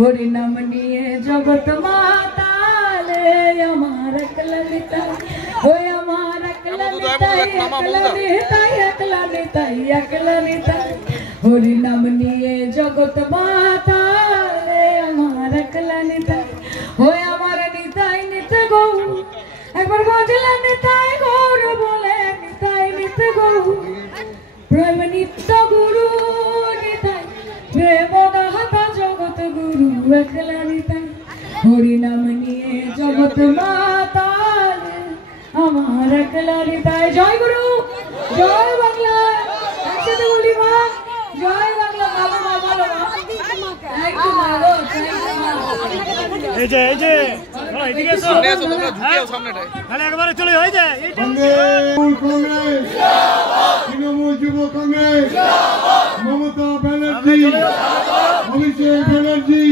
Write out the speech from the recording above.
হরি নাম নিয়ে জগৎ মাতালে আমার একলা নিতাই ওই আমার একলা নিতাই একলা নিতাই একলা নিতাই হরি নাম নিয়ে জগৎ মাতালে আমার একলা নিতাই ওই আমার নিতাই নিতে গৌর একবার বাজলা নিতাই গৌর বলে নিতাই নিতে গৌর প্রেম নিত্য গুরু নিতাই প্রেম দাতা জগৎ গুরু একলা নিতাই হরি নাম নিয়ে জগৎ মাতালে আমার একলা নিতাই জয় গুরু জয় বাংলা একসাথে বলি মা জয় বাংলা বাবা বাবা থ্যাংক ইউ মা গো এই যে এদিকে এসো সামনে এসো তোমরা ঝুঁকে যাও সামনেটায় তাহলে একবারে চলে হয়ে যায় কংগ্রেস জিন্দাবাদ তৃণমূল যুব কংগ্রেস জিন্দাবাদ মমতা ব্যানার্জি অভিষেক ব্যানার্জি